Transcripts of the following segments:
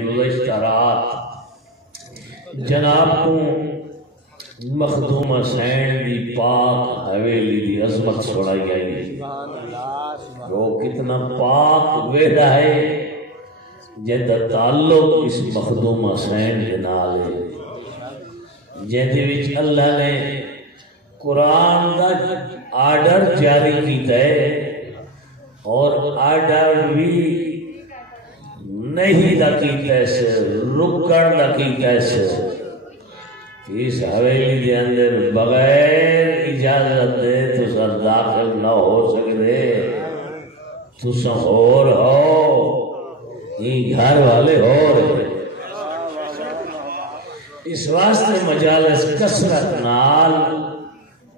گزشتہ رات جناب کو مخدوم حسین دی پاک حویلی دی عظمت سنائی گئی وہ کتنا پاک ویڑا ہے جہد تعلق اس مخدوم حسین کے نال ہے جہد وچ اللہ نے قرآن دا آرڈر جاری کیتا ہے اور آرڈر بھی نہیں دا کیتا ہے رکن دا کیتا ہے اس حویلی دے اندر بغیر اجازت دے تو سر داخل نہ ہو سکتے تو سہور ہو یہ گھر والے ہو رہے اس واسطے مجالس کثرت نال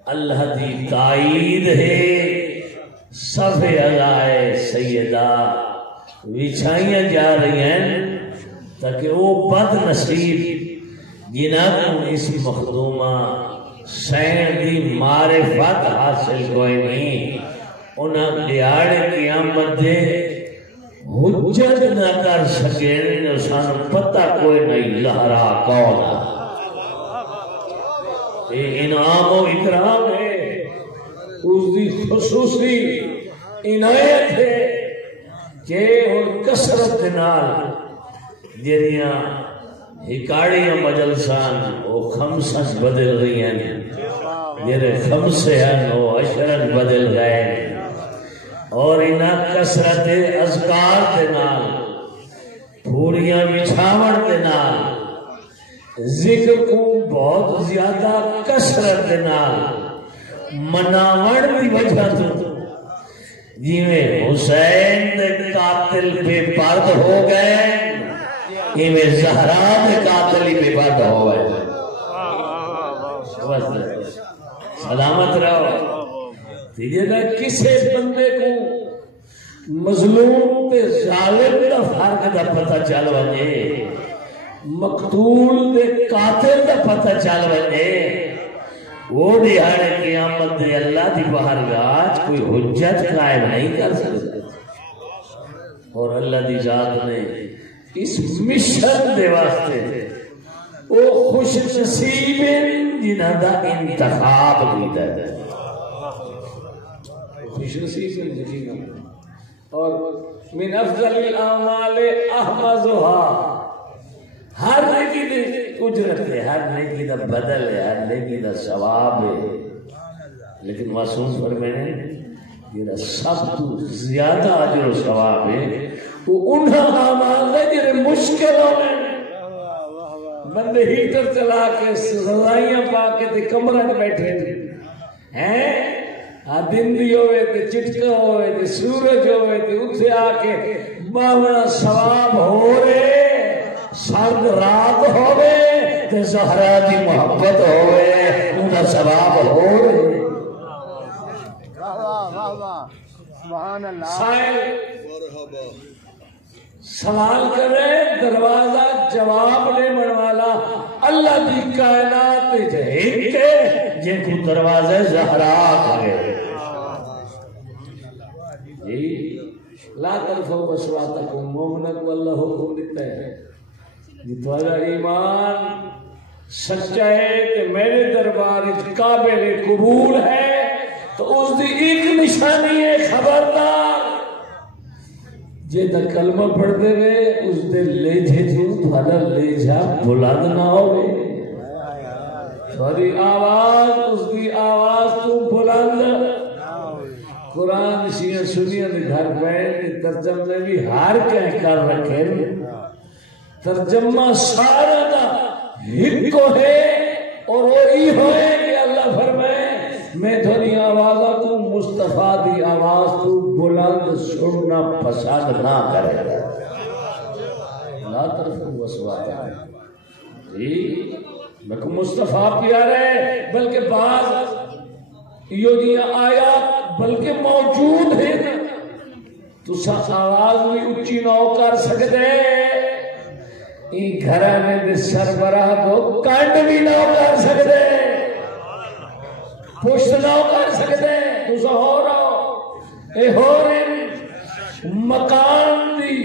اللہ دی تائید ہے صف عزائے سیدہ وچھائیاں جا رہی ہیں تاکہ وہ بد نصیب جنہاں کو اس مخدومہ سین دی معرفت حاصل کوئی نہیں انہاں دیاڑ قیامت دے حجت نہ کر سکے سانو پتہ کوئی نہیں لہرا کون یہ انعام و اکرام ہے اس دی خصوصی عنایت ہے کہ ان کثرت نال جڑیاں ہکاڑیاں مجلسان وہ خمسن بدل رہی ہیں جڑے خمسے ہیں وہ عشرن بدل گئے اور انہاں کثرت اذکار دے نال پھوڑیاں بچھاوڑ دے نال ذکر کو بہت زیادہ کثرت دے نال مناوڑ دی وجہ تو جیویں حسین دے قاتل بے پرد ہو گئے ایویں زہرا دے قاتل بے پرد ہو گئے سلامت رہو تیجے گا کسے بندے کو مظلوم تے ظالم دا فرق دا پتہ چل وجے مقتول دے قاتل دا پتہ چل وجے وہ دیہاڑے قیامت دے اللہ دی بارگاہ کوئی حجت قائم نہیں کر سکتے اور اللہ دی ذات نے اس مشن دے واسطے وہ خوش نصیب جنہاں دا انتخاب کیتا ہے خوش نصیب اور من افضل الاعمال احمدها ہر نیکی دی اجرت ہے ہر نیکی دا بدل ہے ہر نیکی دا ثواب ہے لیکن معصوم فرمانے یہ سب تو زیادہ اجر و ثواب ہے وہ انہاں اعمال ہے جڑے مشکلوں میں بندے ہیٹر چلا کے رضائیاں پا کے تے کمرہ میں بیٹھے ہیں دن دی ہوئے تے چٹکا ہوئے تے سورج ہوئے تے اتھے آ کے باونا ثواب ہو رہے سرد رات ہوئے تے زہرا دی محبت ہوئے انہا ثواب ہو رہے سائل سوال کرے دروازہ جواب لے منوالا اللہ دی کائنات جہید کے جن کو دروازے زہرا کرے لا ترفعوا اصواتکم مومنت واللہ حکم دیتا ہے جتوانا ایمان سچا ہے کہ میرے دربار قابل قبول ہے تو اس دی ایک نشانی ہے خبردار جے دا کلمہ پڑھ دے وے اس دے لے جے جو تھوڑا لے جا بلند نہ ہوئے تھوڑی آواز اس دی آواز تو بلند قرآن شیعہ سنیہ دے گھر بیٹھ ترجمہ بھی ہار کہہ کر رکھے ترجمہ سارا دا ہکو ہے اور وہی ہوئے کہ اللہ فرمائے میں تھوڑی آوازہ تو مصطفیٰ دی آواز تو بلند سننا پسند نہ کرے لا ترفعوا اصواتکم لیکن مصطفیٰ پیارے بلکہ بعض یہ دیا آیات بلکہ موجود ہے تو سا آواز بھی اچھی نہ کر سکتے این گھرانے دے سربراہ تو کانڈ بھی نہ کر سکتے پشت نہ کر سکتے تو سا ہو رہا اے ہو رہے مکان دی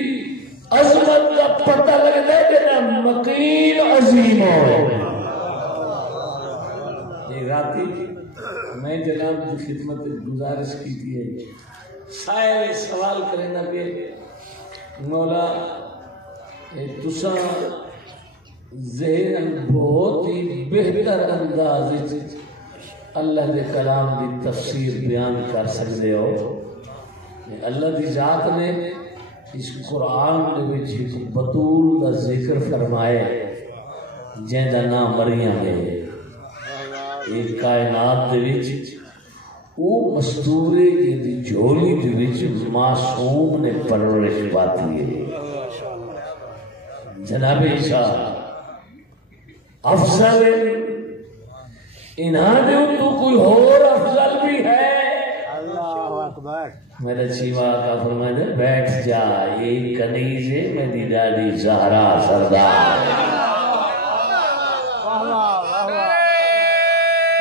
عظمت کا پتہ لگنا مقیل عظیم ہو. یہ راتی میں جناب کی خدمت گزارش کی تھی. سائل سوال کریں نا کہ مولا تساں ذہن بہت ہی بہتر انداز اللہ کے کلام کی تفسیر بیان کر سکتے ہو. اللہ کی ذات نے اس قرآن کے بطول کا ذکر فرمایا جن کا نام مریم ہے. ایک کائنات وہ مستورے کی جھولی معصوم نے پرورش پاتی ہے. جناب عیسیٰ افضل انہاں دے تو کوئی اور افضل بھی ہے. اللہ اکبر. میرا چیوا کا فرمایا بیٹھ جا یہ کنیز ہے میری ڈاڈی زہرا سردار.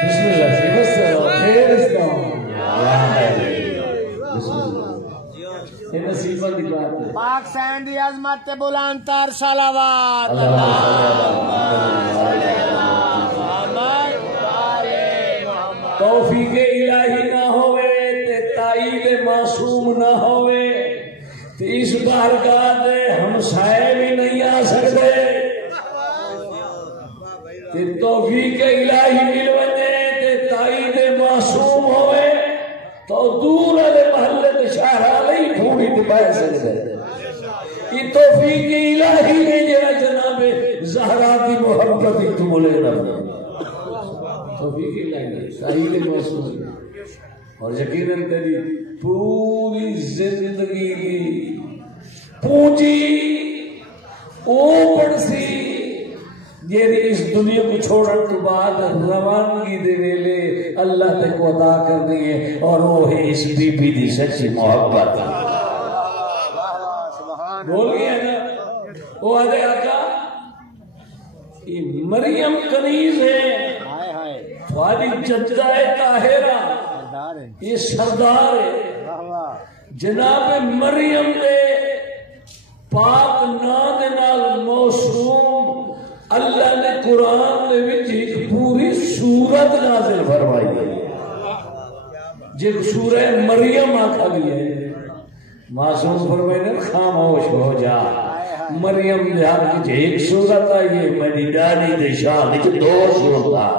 بسم اللہ سے بس پھر استعمال یہ نصیبہ دی بات ہے. پاک سین دی عظمت تے بلند تر صلوات. توفیق الہی نہ ہوئے تے تائید معصوم نہ ہوئے تے اس بارگاہ دے ہمسائے بھی نہیں آ سکتے. تے توفیق الہی مل وجے تے تائید معصوم ہوئے تو دور والے محلے تے شہر نہیں ڈھونڈی تے پائے سکتے. یہ توفیق الہی ہے جڑا جناب زہرا دی محبت تو ملے نہ توفیق الہی تائید معصوم. اور یقیناً تیری پوری زندگی کی پونجی اوپر سی جیڑی اس دنیا کو چھوڑن تو بعد روانگی دے ویلے اللہ تے کو عطا کرنی ہے اور وہ ہے اس بی بی دی سچی محبت. بول گیا نا وہ آدھے آقا یہ مریم کنیز ہے تھوڑی جدہ طاہرہ یہ سردار ہے. جناب مریم دے پاک نام دے نال موسوم اللہ نے قرآن دے وچ ایک پوری سورت نازل فرمائی ہے جن سورہ مریم آکھا گئی ہے. معصوم فرمائے نے خاموش ہو جا. مریم دے ہاتھ وچ ایک سورت آئی ہے میری ڈاڈی دے شان وچ دو سورتاں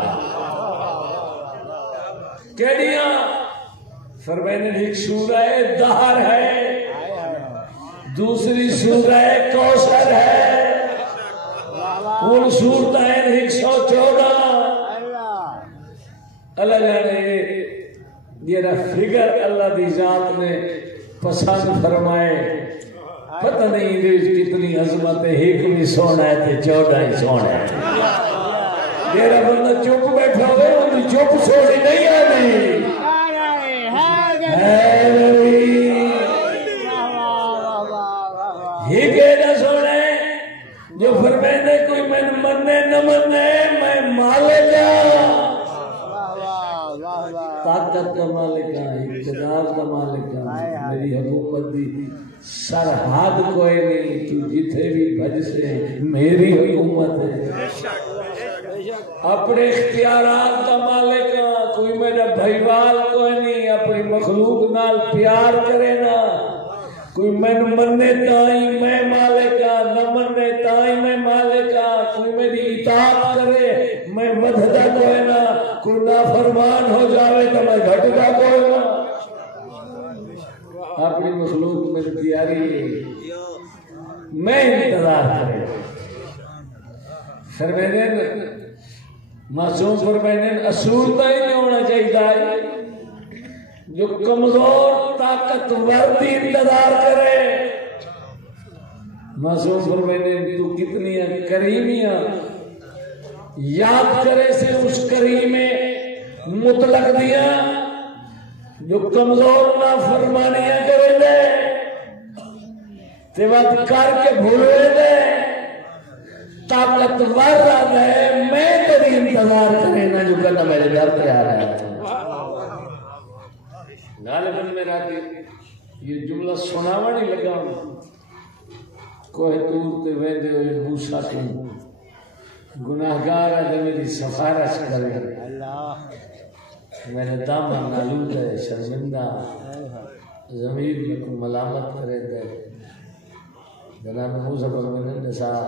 کیڑیاں؟ فرمائے نے ایک سورہ دہر ہے دوسری سورہ کوثر ہے. ان سورتیں 114. اللہ جانے یہ فگر اللہ دی ذات نے پسند فرمائے. پتہ نہیں کتنی عظمت ہے. ایک بھی سونا ہے تے 14 ہی سونا ہے. میرا بندہ چپ بیٹھا ہوئے ان کی چپ سونی نہیں آتی. یہ کہنا سونا ہے جو فرمائے کوئی میں مننے نہ مننے میں مالک طاقت کا مالک ہے اقتدار کا مالک ہے. میری حکومت دی سرحد کوئی نہیں. تو جتھے بھی بھج سے میری حکومت ہے. اپنے اختیارات کا مالک کوئی میرا بھائیوال کوئی نہیں. اپنی مخلوق نال پیار کرے نا کوئی میں مننے تائیں میں مالک نہ مننے تائیں میں مالک. کوئی میری اطاعت کرے میں مدھدا کوئی نہ. کوئی نافرمان ہو جاوے تو میں گھٹدا کوئی نہ. اپنی مخلوق میں تیاری میں انتظار کرے. فرمائے معصوم فرمائے اصول تو ہی نہیں ہونا چاہیے جو کمزور طاقتور بھی انتظار کرے. معصوم فرمائے تو کتنی کریمیاں یاد کرے سے اس کریم مطلق دیا جو کمزور نہ فرمانیاں کرے دے تے وقت کر کے بھولے دے طاقتور رہے میں تیری انتظار کرے نا جو کرنا میرے گھر پہ آ رہا ہے. غالباً میں رہتی یہ جملہ سناوا نہیں لگا کوہ تور تے ویندے ہوئے موسیٰ کو گناہگار ہے میری سفارش کرے میرے دامن نالود ہے شرمندہ ضمیر میں کو ملامت کرے دے جناب موسیٰ فرمانے نے سارا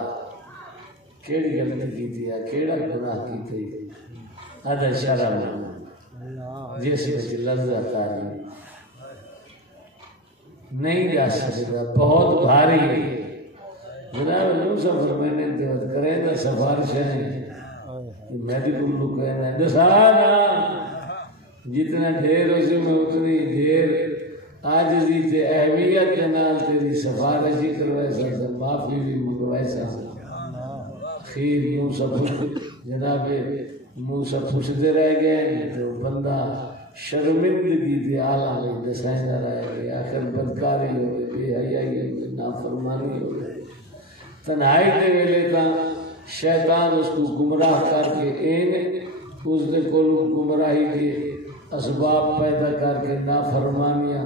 کیڑی غلطی کی تھی یا کیڑا گناہ کی تھی ادھر شرم جس میں لذت آئی نہیں جا سکتا بہت بھاری ہے جناب موسیٰ فرمانے دیوت کرے دا سفارش ہے میں بھی کل لوگ کہنا ہے دسانا جتنا ڈھیر اسے میں اتنی ڈھیر آجزی تے اہمیت کے نال تیری سفارشی کروائے سا معافی بھی منگوائے سا خیر موسیٰ جناب موسیٰ پوچھتے رہ گئے تو بندہ شرمندگی تے آلہ میں دسائنہ رہ گئے آخر بدکاری ہو گئے بے حیائی ہو گئے نافرمانی ہو گئے تنہائی دے ویلے تا شیطان اس کو گمراہ کر کے اس نے کولو گمراہی کے اسباب پیدا کر کے نافرمانیاں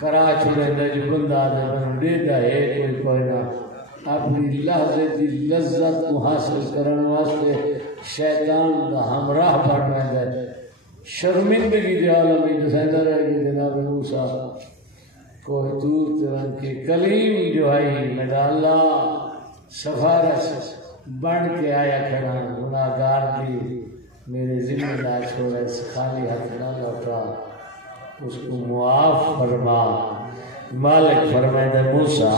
کرا چھوڑے دا جو بندہ آدھے بن دیتا ہے کوئی نہ اپنی لحظے دی لذت کو حاصل کرنے واسطے شیطان دا ہمراہ بڑھنا ہے شرمندگی دے عالمی دسائدہ رہے گی جناب موسیٰ کوئی دور تیران کے کلیم جو آئی میرا اللہ سفارش بڑھ کے آیا کھڑا گناہگار دی میرے ذمہ دار چھوڑے خالی ہاتھ نہ لوٹا اس کو معاف فرما مالک فرمائے دے موسیٰ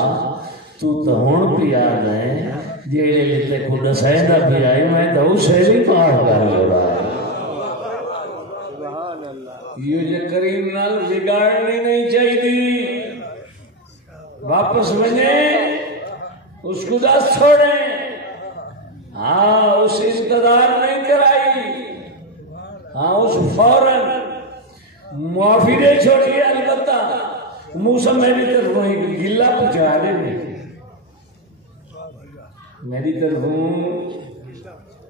تو ہون بھی آد ہے جیڑے لیتے کو دسائدہ بھی آئی میں تو اسے بھی پاڑ کر لڑا ہے یہ جو کریم نال بگاڑنی نہیں چاہیے واپس بنے اس کو دس چھوڑیں ہاں اس انتظار نہیں کرائی ہاں اس فوراً معافی دے چھوڑی البتہ موسیٰ میری طرف وہی گلہ پچھا دے میری طرف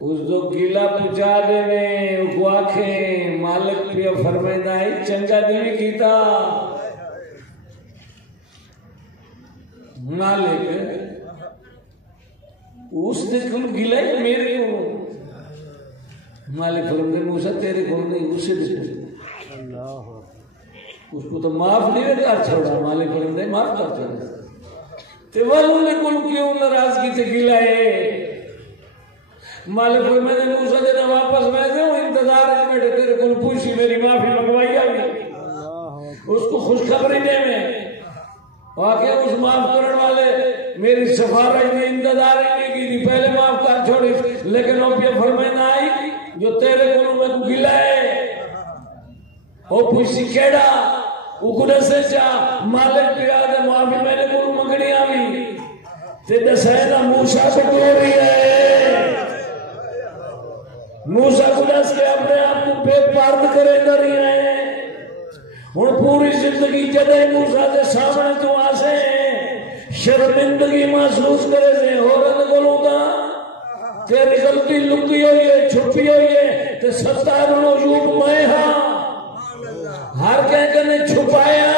اس دو گلہ پچھا دے میں کو آنکھیں مالک پیا فرمائدہ ہے چنگا دلی کیتا مالک اس نے کل گلہ ہے میرے کو مالک فرمائدہ موسیٰ تیرے کو نہیں اسے دیکھو اس کو تو معاف نہیں کر چھوڑا مالک فرمائدہ معاف کر چھوڑا تے والوں نے کل کیوں ناراضگی سے گلہ ہے مالک فرمائدہ موسیٰ دینا واپس میں دے ہوں انتظار ہے میں تیرے کل پوچھی میری معافی مگوائی آگئی اس کو خوشخبری دے میں واقعی اس معاف کرنے والے میری سفارش میں انتظار نہیں کی تھی پہلے معاف کر چھوڑی لیکن وہ پہ فرمائدہ آئی جو تیرے کلوں میں کو گلہ ہے وہ پوچھی کیڑا اکڑے سے چاہ مالک پیا دے معافی میں نے کلوں مگنی آئی تے دسائدہ موسیٰ کو گوری ہے موسیٰ کو دس کے اپنے آپ کو بے پارد کرے در ہی آئے اور پوری زندگی جدے موسیٰ دے سامنے تو آسے شرمندگی محسوس کرے سے عورت بولوں گا تیری غلطی لکی ہوئی ہے چھپی ہوئی ہے تے ستار نوجوب میں ہاں ہر کہیں کہ نے چھپایا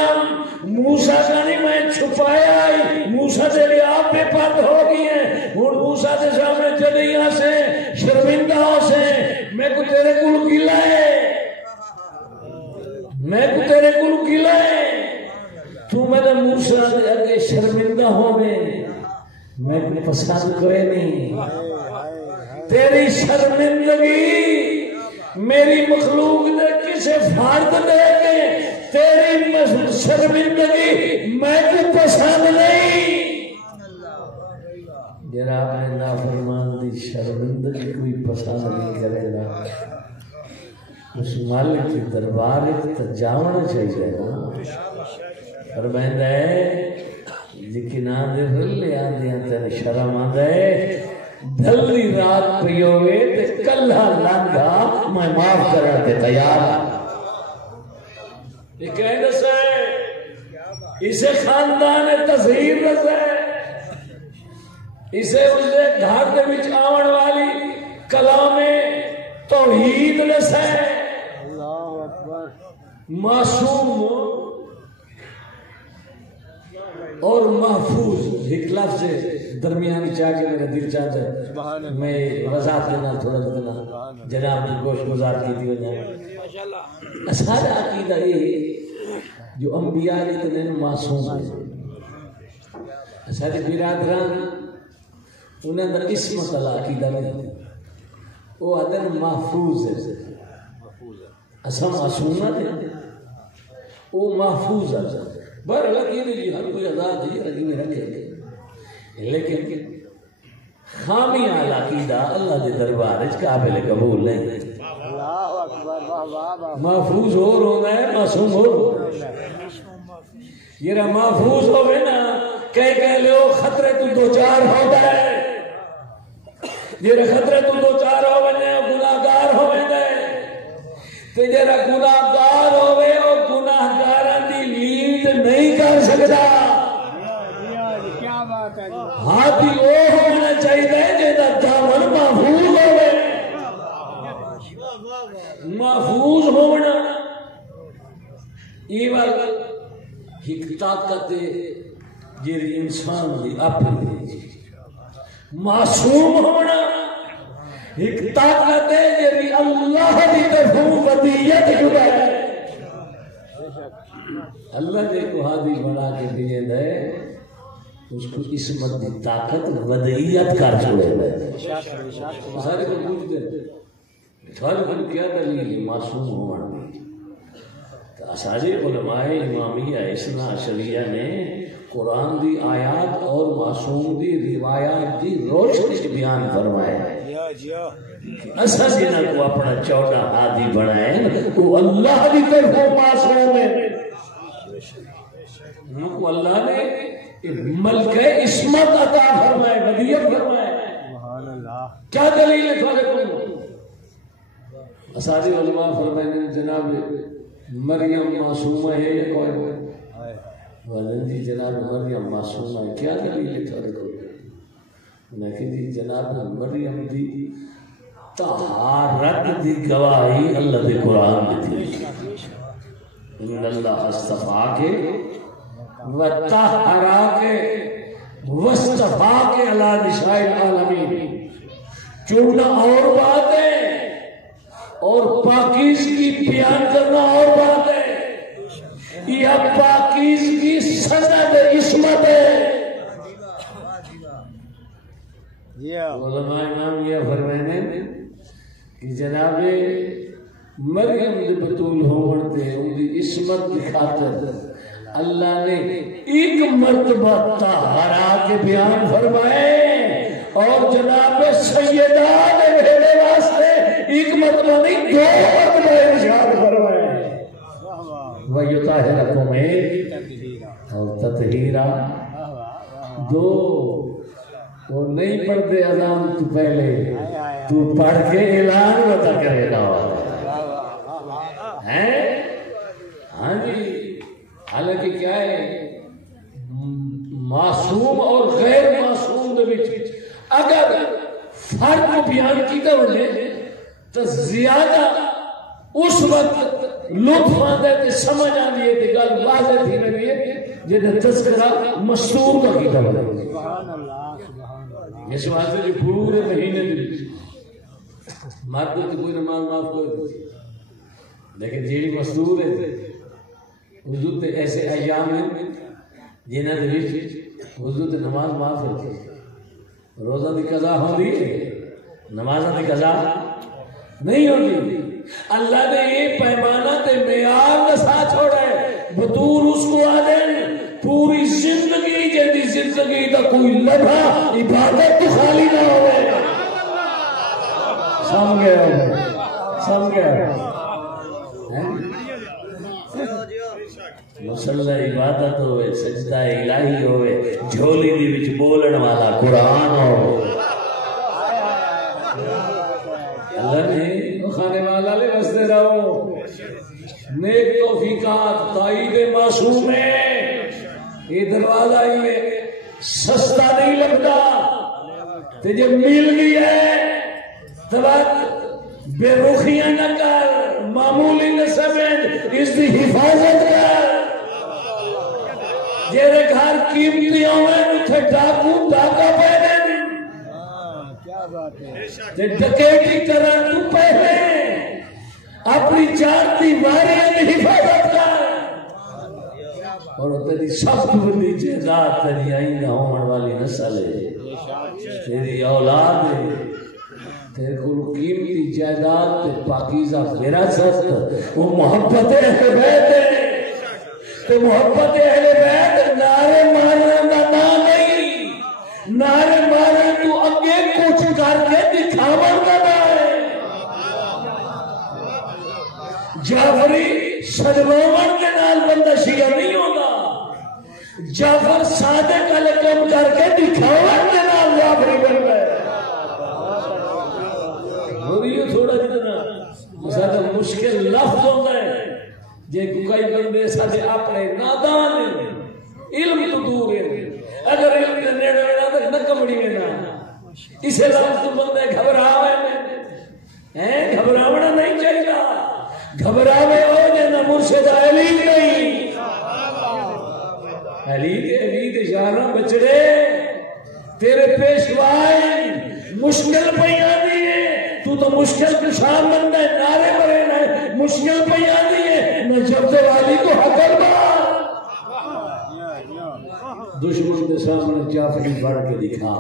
موسیٰ کا نہیں میں چھپایا موسیٰ دے لئے آپ بے پارد ہو گئی ہیں اور موسیٰ دے سامنے جدے یہاں سے شرمندہ ہو سے میں کو تیرے کل گلہ ہے میں کو تیرے کل گلہ ہے تو میں نے موسیٰ دے اگے شرمندہ ہو میں کو پسند کرے نہیں تیری شرمندگی میری مخلوق نے کسے فارد دے کے تیری شرمندگی میں کو پسند نہیں جناب نے نافرمان دی شرمندگی کوئی پسند نہیں کرے گا اس مالک کی دربار ایک جاونا چاہیے نا فرمائندہ ہے لیکن آدھے رلے آدھے تیرے شرم آدھے دھلی رات پیوے تے کلہ لانگا میں معاف کرا تے تیار یہ کہیں دسے اسے خاندان تظہیر دسے اسے اسے گھر دے وچ آون والی کلام توحید دسے معصوم اور محفوظ ایک لفظ درمیانی چاہ کے میرا دل چاہتا ہے میں وضاحت دینا تھوڑا دینا جناب کی گوشت گزار کی تھی وجہ سارا عقیدہ یہ جو انبیاء اتنے معصوم ہیں سارے برادران انہیں اندر عصمت اللہ عقیدہ نہیں وہ ادن محفوظ ہے اصلا معصوم نہ دے وہ محفوظ ہے بر لگی نہیں ہر کوئی آزاد ہے لگی میں رکھے لیکن خامی عقیدہ اللہ کے دربار قابل قبول نہیں محفوظ ہو ہونا ہے معصوم ہو یہ محفوظ ہوئے نا کہہ لو خطرے تو دو چار ہو گئے یہ خطرے تو دو چار ہو گئے گناہگار ہو گئے تے جڑا گناہگار ہوے او گناہگاراں دی لیڈ نہیں کر سکدا کیا بات ہے ہاتھی او ہونا چاہیے جیدا دامن محفوظ ہوے محفوظ ہونا یہ بات ایک طاقت جیڑی انسان دی اپنی معصوم ہونا ایک طاقت ہے جیڑی اللہ دی طرفوں ودیت جدا ہے اللہ نے کو ہادی بنا کے دیے دے اس کو عصمت دی طاقت ودیت کر چھوڑے ہے سارے کو پوچھتے ہیں سارے کو کیا دلیل معصوم ہونا سارے علماء امامیہ اثنا عشریہ نے قرآن دی آیات اور معصوم دی روایات دی روشنی بیان فرمایا ہے ایسا جنہ کو اپنا چوٹا ہادی بنائے وہ اللہ دی طرف معصوم ہے وہ اللہ نے ملک عصمت عطا فرمائے ودیت فرمائے کیا دلیل ہے تھوڑے کو اساتذہ علماء فرمائے جناب مریم معصومہ ہے یا کوئی والدین جی جناب مریم معصومہ ہے کیا دلیل ہے تھوڑے کو لیکن جی جناب مریم دی طہارت دی گواہی اللہ دے قرآن میں تھی ان اللہ استفاق و طہراک واستفاق علی نساء العالمین چوننا اور بات ہے اور پاکیزگی بیان کرنا اور بات ہے یہ پاکیزگی سند عصمت ہے علماء امام یہ فرمائنے کہ جناب مریم دے بطول ہوتے ان دی عصمت دی خاطر اللہ نے ایک مرتبہ طہارا کے بیان فرمائے اور جناب سیدہ نے میرے واسطے ایک مرتبہ نہیں دو مرتبہ ارشاد فرمائے وَيُطَهِرَكُمْ اور تطہیرہ دو وہ نہیں پڑھتے اذان تو پہلے تو پڑھ کے اعلان بتا کرے گا ہاں جی حالانکہ کیا ہے معصوم اور غیر معصوم دے وچ اگر فرق بیان کیتا ہوئے تو زیادہ اس وقت لطف آتا ہے سمجھ آتی ہے کہ گل واضح تھی رہی ہے جنہیں تذکرہ مستور کا کیتا ہوئے اس واسطے جو پورے مہینے مرد تو کوئی نماز معاف کوئی لیکن جیڑی مستور ہے حضور تے ایسے ایام ہیں جنہاں دے وچ حضور تے نماز معاف ہوتی ہے روزہ دی قضا ہوندی ہے نمازاں دی قضا نہیں ہوتی اللہ نے یہ پیمانہ تے معیار دسا چھوڑا ہے بطور اس کو آدن پوری زندگی جیدی زندگی دا کوئی لمحہ عبادت تو خالی نہ ہوئے سمجھے مسلح عبادت ہوئے سجدہ الہی ہوئے جھولی دی وچ بولن والا قرآن ہو اللہ نے خانے والا لے بستے رہو نیک توفیقات تائید معصوم ہے یہ دروازہ ہی سستا نہیں لگتا تے جب مل گئی ہے تو بے رخیاں نہ کر معمولی نہ سمجھ اس کی حفاظت کر جیرے گھر قیمتی ہوئے اتھے ڈاکو ڈاکا پہنے تے ڈکیٹی کرن تو پہنے اپنی چارتی واریاں کی حفاظت کر اور تیری سب تو بڑی جائیداد تیری آئینہ ہونے والی نسل ہے تیری اولاد ہے تیرے کو قیمتی جائیداد تے پاکیزہ وراثت وہ محبت اہل بیت ہے تے محبت اہل بیت نعرے مارن دا نام نہیں نعرے مارن تو اگے کچھ کر کے دکھاون دا نام ہے جعفری سجواون کے نال بندہ شیعہ نہیں ہوگا جعفر صادق علیہ کم کر کے دکھاون کے نال جعفری بن گئے یہ تھوڑا جتنا زیادہ مشکل لفظ ہوتا ہے جے کوئی بندے سارے اپنے نادان ہیں علم تو دور ہے اگر علم کے نیڑے ہونا تو نہ کمڑی میں نہ اسے لفظ تو بندے گھبراوے ہیں گھبراونا نہیں چاہیے گھبراوے ہو جانا مرشد علی نہیں علی کے شاہراں بچڑے تیرے پیشوائے مشکل پیانی ہے تو مشکل کشان بندہ ہے نعرے مرے نہ مشکل پیانی ہے نہ جب والی کو حقر بار دشمن کے سامنے جعفری بڑھ کے دکھا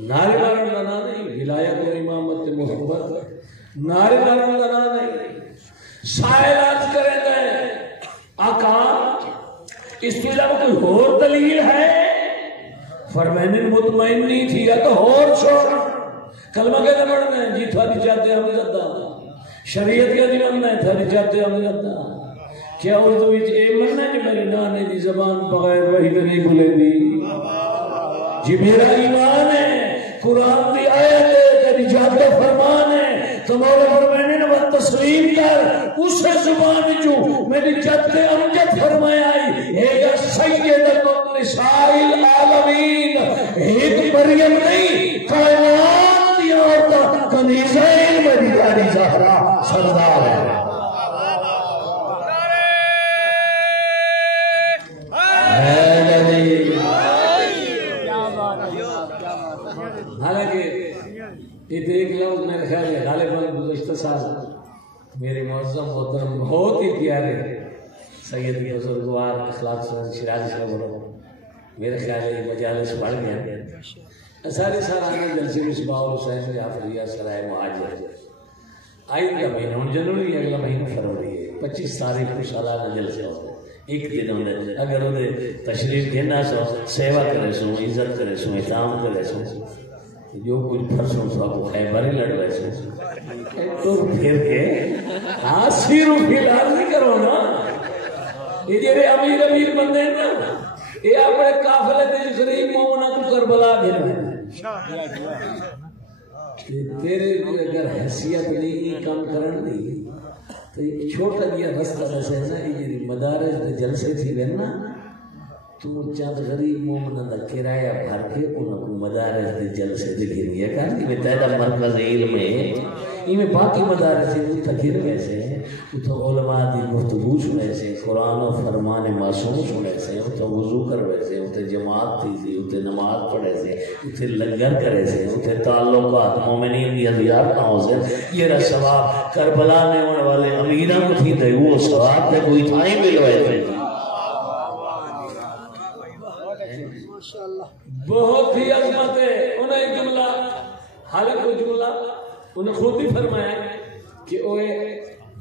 نعرے مارن کا نام نہیں ولایت و امامت محبت نعرے مارن کا نام نہیں سائلات کریں گے آقا اس کے علاوہ کوئی اور دلیل ہے فرمانے مطمئن نہیں تھی یا تو اور چھوڑ کلمہ کہتے پڑھنا ہے جی تھوڑی چاہتے ہم زدہ شریعت کہتے مننا ہے تھوڑی چاہتے ہم زدہ کیا اردو وچ اے مننا ہے کہ میرے نانے دی زبان بغیر وحی نہیں بھولے دی جی میرا ایمان ہے قرآن دی آیت ہے تیری جاتے فرمان ہے تو مولا فرمانے نے وہ تسلیم کر اس زبان جو میری جاتے امجد فرمایا ہے یا سیدت النساء العالمین ایک مریم نہیں کائنات کنیزین میں بیداری زہرا سردار ہے حالانکہ یہ ایک لفظ میرے خیال ہے غالباً گزشتہ سال میرے معظم محترم بہت ہی پیارے سید بزرگوار اخلاق سنت شیرازی صاحب بولو میرے خیال ہے یہ مجالس پڑھ گیا سارے سالانہ جلسے مصباح الحسین جعفریہ سرائے مہاجر آئندہ مہینہ ان جنوری اگلا مہینہ فروری ہے 25 تاریخ کو سالانہ جلسے ہوتے ایک دن ہوتے اگر انہیں تشریف دینا سو سیوا کرے سو عزت کرے سو احترام کرے سو جو کچھ پھرسوں سو کو خیبر ہی لڑ رہے سو تو پھر کے آسی روپی لال نہیں کرو نا یہ جیرے امیر بندے ہیں نا یہ اپنے قافلے دے غریب مومنہ کو کربلا بھیجنا تیرے اگر حیثیت نہیں کام کرن نہیں تو ایک چھوٹا دیا رستہ ایسا ہے نا یہ مدارس دے جلسے تھی ورنہ تو چاند غریب مومنہ دا کرایہ بھر کے انہوں کو مدارس دے جلسے دکھیں گے کہا کہ تیرا مرکز علم ہے یہ میں باقی مدارس ہیں اتھا گر ویسے ہیں اتھا علماء دی گفتگو سنے سے قرآن و فرمان معصوم سنے سے اتھا وضو کر ویسے اتھا جماعت تھی تھی اتھا نماز پڑھے سے اتھا لنگر کرے سے اتھا تعلقات مومنین دی ادیار نہ ہو سے یہ رہا ثواب کربلا میں ہونے والے امیران کو تھی تھے وہ ثواب تے کوئی تھائیں ملوائے تھے بہت ہی عظمت ہے انہیں ایک جملہ حالت کو جملہ انہیں خود ہی فرمایا کہ اوے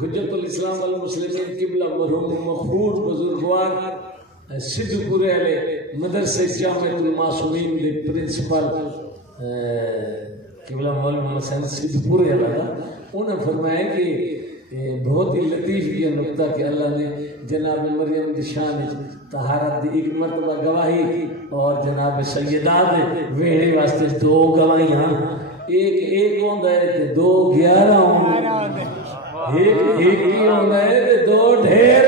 حجت الاسلام والمسلمین قبلہ مرحوم مغفور بزرگوار سدھ پورے والے مدرسے جامعۃ المعصومین دے پرنسپل قبلہ مولانا حسین سدھ پورے والا انہیں فرمایا کہ بہت ہی لطیف یہ نقطہ کہ اللہ نے جناب مریم کی شان طہارت دی ایک مرتبہ گواہی اور جناب سیدات ویڑے واسطے 2 گواہیاں ایک ہوندا ہے تے 2 11 ہوندا ایک ہی ہوندا ہے تے 2 ڈھیر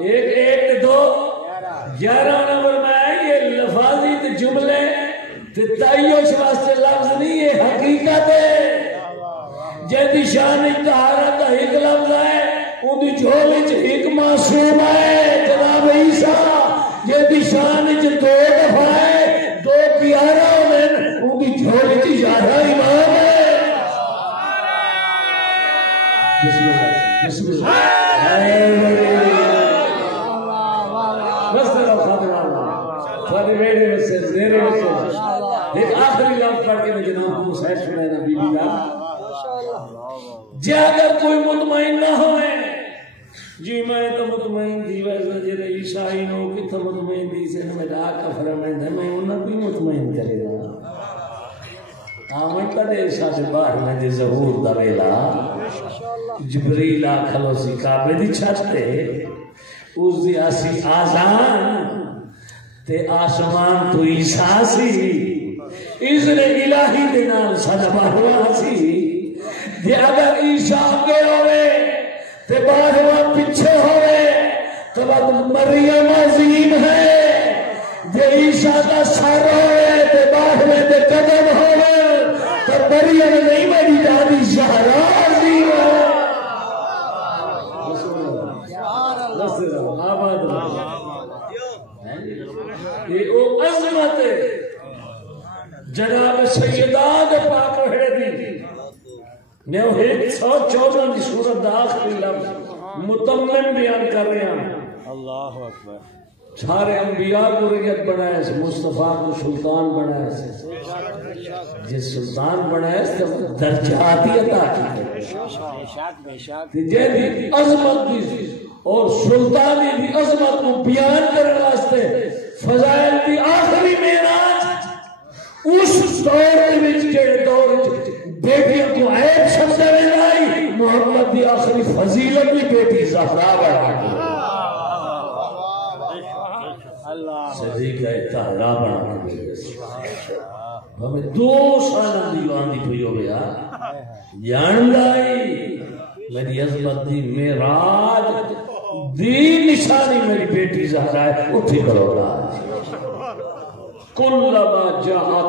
ایک تے 2 11 نمبر میں یہ لفاظی تے جملے تے تعیش واسطے لفظ نہیں ہے حقیقت ہے جیدی شان طہارت کا ایک لفظ ہے ان دی جھولی چ ایک معصوم ہے بسم اللہ تھوڑے بیٹے ویسے زیرے ویسے ایک آخری لفظ پڑھ کے میں جناب کو مسائل سنائے نبی کا جی اگر کوئی مطمئن نہ ہوئے جی میں تو مطمئن تھی ویسے جیرے عیسائی نو کتھا مطمئن تھی سے میں ڈاکہ فرمائن ہے میں انہوں بھی مطمئن کرے گا آمین کدے ایسا سے باہر میں جی ظہور دویلا جبریل آکھلو سی کعبے دی چھتے اس دی آسی آزان تے آسمان تو عیسیٰ سی اذن الہی دے نال سجا باہروا سی جی اگر عیسیٰ آگے ہوئے تے باہروا پیچھے ہوئے تو بعد مریم عظیم ہے جی عیسیٰ کا سر ہوئے تے باہروا تے قدم ہوئے تو مریم نہیں میری جانی زہرا عظیم ہے آباد یہ او عظمت جناب سیداد پاک رہے دی میں وہ 114 کی صورت آخری لفظ متمم بیان کر رہے ہیں اللہ اکبر سارے انبیاء کو ریت بنائے سے مصطفیٰ کو سلطان بنائے سے جس سلطان بنائے سے درجاتی عطا کی جیدی عظمت دی اور سلطانی دی عظمت کو بیان کرنے واسطے فضائل دی آخری معراج اس دور کے دور بیٹیوں کو عیب سمجھا لائی محمد دی آخری فضیلت بھی بیٹی زہرا بڑھا دی صدیق طاہرہ بڑھا دی ہمیں 2 سال دیوان دی پھئی ہو گیا جان لائی میری عظمت دی معراج دی نشانی میری بیٹی زہرا ہے اٹھی کرو گا کلما جہاں